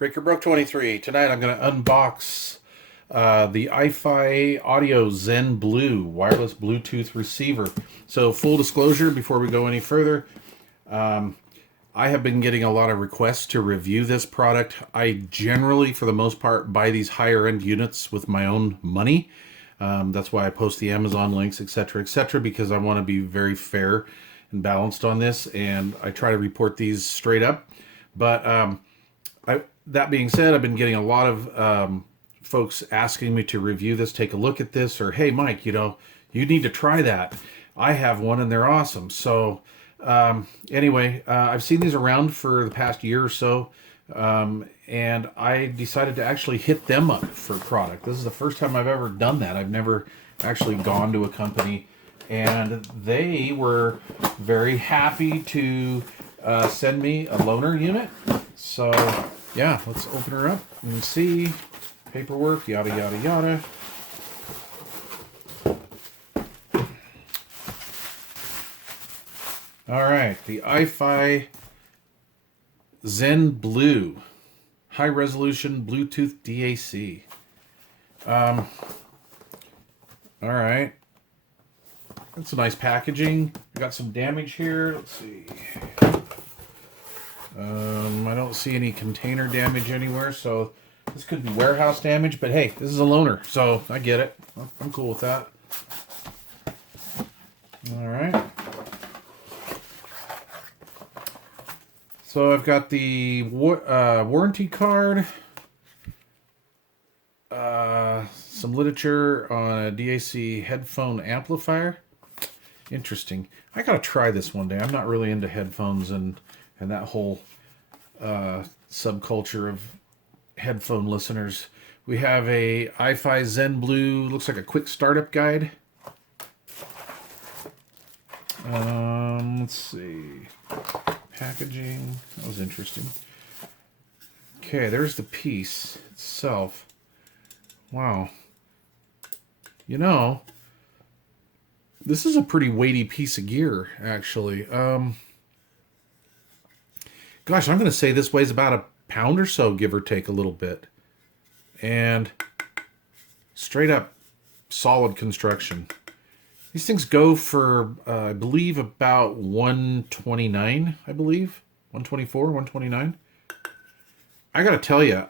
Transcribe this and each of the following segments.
Breaker Broke 23. Tonight I'm going to unbox the ifi ZEN Blue wireless Bluetooth receiver. So full disclosure before we go any further, I have been getting a lot of requests to review this product. I generally, for the most part, buy these higher end units with my own money. That's why I post the Amazon links, etc., because I want to be very fair and balanced on this, and I try to report these straight up. But that being said, I've been getting a lot of folks asking me to review this, take a look at this, or hey, Mike, you need to try that. I have one and they're awesome. So anyway, I've seen these around for the past year or so, and I decided to actually hit them up for product. This is the first time I've ever done that. I've never actually gone to a company, and they were very happy to send me a loaner unit. So yeah, let's open her up and see. Paperwork, yada, yada, yada. All right, the ifi ZEN Blue, high resolution Bluetooth DAC. All right, that's a nice packaging. We got some damage here. Let's see. I don't see any container damage anywhere, so this could be warehouse damage, but hey, this is a loaner, so I get it. I'm cool with that. All right. So I've got the warranty card, some literature on a DAC headphone amplifier. Interesting. I gotta try this one day. I'm not really into headphones and that whole subculture of headphone listeners. We have a ifi ZEN Blue, looks like a quick startup guide. Let's see. Packaging, that was interesting. Okay, there's the piece itself. Wow. This is a pretty weighty piece of gear, actually. Gosh, I'm going to say this weighs about a pound or so, give or take a little bit. And straight up solid construction. These things go for, I believe, about $129, I believe. $124, $129. I got to tell you,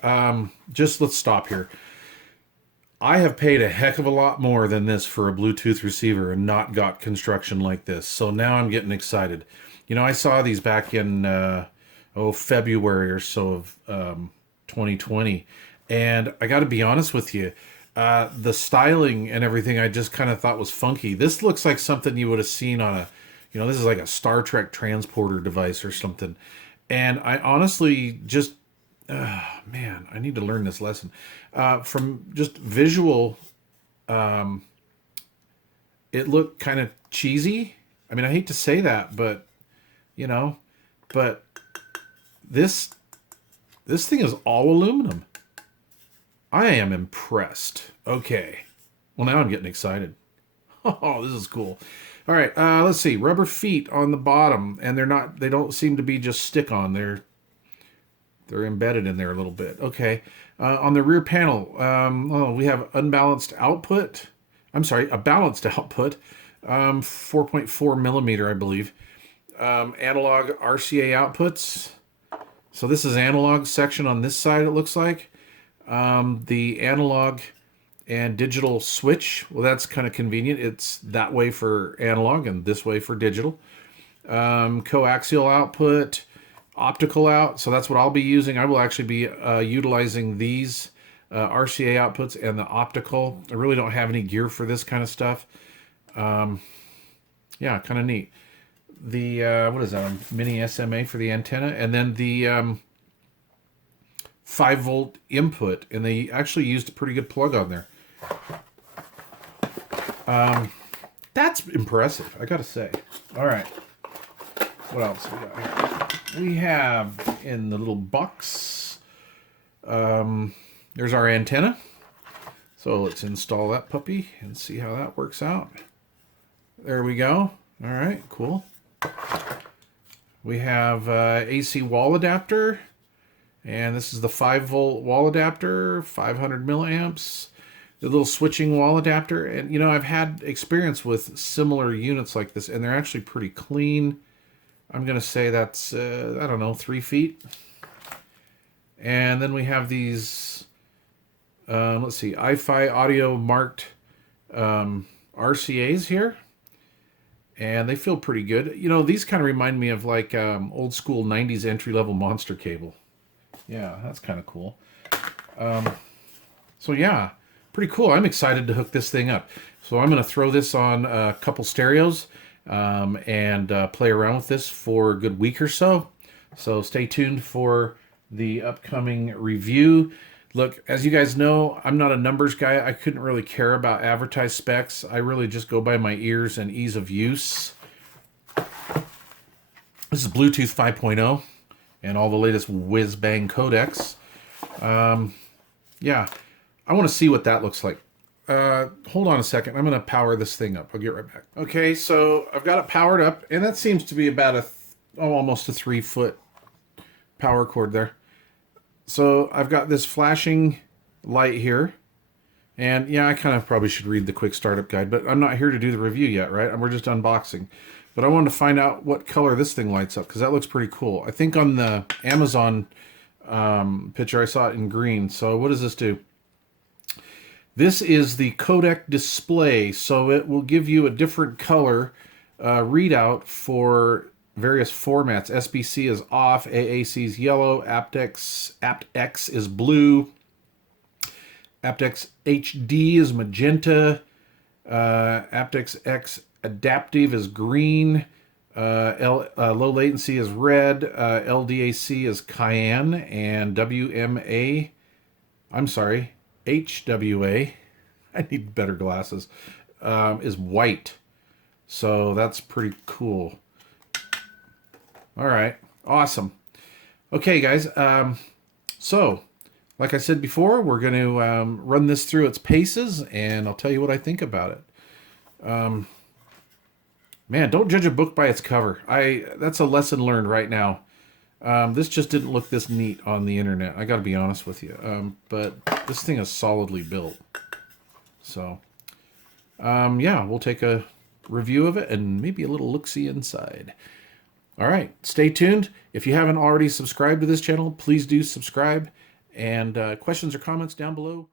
just let's stop here. I have paid a heck of a lot more than this for a Bluetooth receiver and not got construction like this. So now I'm getting excited. I saw these back in February or so of 2020. And I got to be honest with you, the styling and everything I just kind of thought was funky. This looks like something you would have seen on this is like a Star Trek transporter device or something. And I honestly just, man, I need to learn this lesson. From just visual, it looked kind of cheesy. I mean, I hate to say that, but, but this thing is all aluminum. I am impressed. Okay. Well, now I'm getting excited. Oh, this is cool. All right, let's see. Rubber feet on the bottom, and they don't seem to be just stick-on. They're embedded in there a little bit. Okay. On the rear panel, we have unbalanced output. I'm sorry, a balanced output. 4.4 millimeter, I believe. Analog RCA outputs. So this is analog section on this side, it looks like. The analog and digital switch, well, that's kind of convenient. It's that way for analog and this way for digital. Coaxial output, optical out. So that's what I'll be using. I will actually be utilizing these RCA outputs and the optical. I really don't have any gear for this kind of stuff. Yeah, kind of neat. The, what is that, a mini SMA for the antenna? And then the 5-volt input, and they actually used a pretty good plug on there. That's impressive, I gotta say. All right, what else we got here? We have in the little box, there's our antenna. So let's install that puppy and see how that works out. There we go. All right, cool. We have AC wall adapter And this is the 5-volt wall adapter, 500 milliamps, the little switching wall adapter. And, you know, I've had experience with similar units like this, and they're actually pretty clean. I'm going to say that's, I don't know, 3 feet. And then we have these, let's see, ifi audio marked RCAs here. And they feel pretty good. You know, these kind of remind me of like old school 90s entry-level monster cable. Yeah, that's kind of cool. So yeah, pretty cool. I'm excited to hook this thing up. So I'm going to throw this on a couple stereos and play around with this for a good week or so. So stay tuned for the upcoming review. Look, as you guys know, I'm not a numbers guy. I couldn't really care about advertised specs. I really just go by my ears and ease of use. This is Bluetooth 5.0 and all the latest whiz-bang codecs. Yeah, I want to see what that looks like. Hold on a second. I'm going to power this thing up. I'll get right back. Okay, so I've got it powered up, and that seems to be about almost a 3-foot power cord there. So I've got this flashing light here. And yeah, I kind of probably should read the quick startup guide, but I'm not here to do the review yet, right? We're just unboxing. But I wanted to find out what color this thing lights up, because that looks pretty cool. I think on the Amazon picture, I saw it in green. So what does this do? This is the codec display, so it will give you a different color readout for various formats. SBC is off, AAC is yellow, aptX is blue, aptX HD is magenta, aptX X adaptive is green, low latency is red, LDAC is cyan, and HWA, I need better glasses, is white. So that's pretty cool. All right, awesome. Okay, guys, so like I said before, we're going to run this through its paces, and I'll tell you what I think about it. Man, don't judge a book by its cover. That's a lesson learned right now. This just didn't look this neat on the internet. I got to be honest with you. But this thing is solidly built. So, yeah, we'll take a review of it and maybe a little look-see inside. All right, stay tuned. If you haven't already subscribed to this channel, please do subscribe. And questions or comments down below.